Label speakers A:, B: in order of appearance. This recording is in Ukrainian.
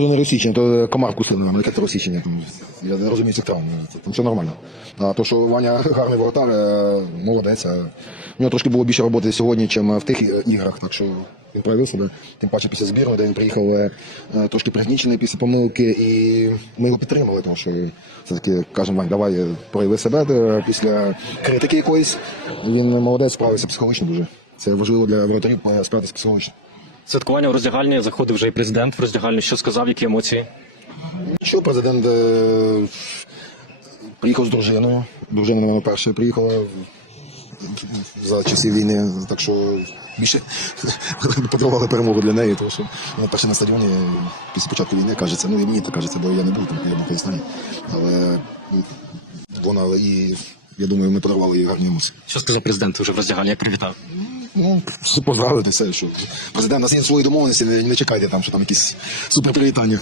A: то не розсічення, то комар кусив, не яке це розсічення. Я не розумію цих травм, там все нормально. А то, що Ваня гарний воротар, е, молодець. У нього трошки було більше роботи сьогодні, ніж в тих іграх, так що він проявив себе, тим паче після збірної, де він приїхав е, е, трошки пригнічений після помилки, і ми його підтримали, тому що все-таки кажемо, Вань, давай прояви себе після критики якоїсь. Він молодець, справився психологічно дуже. Це важливо для воротарів справитися психологічно.
B: Святкування в роздягальні заходив вже і президент в роздягальню. Що сказав, які емоції?
A: Що президент е, приїхав з дружиною. Дружина, напевно, перша приїхала за часів війни, так що більше подарували перемогу для неї, тому що вона перша на стадіоні після початку війни кажеться, ну і мені так кажеться, бо я не був там, я був Казахстані. Але вона і я думаю, ми подарували їй гарні емоції.
B: Що сказав президент вже в роздягальні? Як привітав?
A: Ну, поздравити все, що президент у свої домовленості, не, чекайте там, що там якісь супер привітання.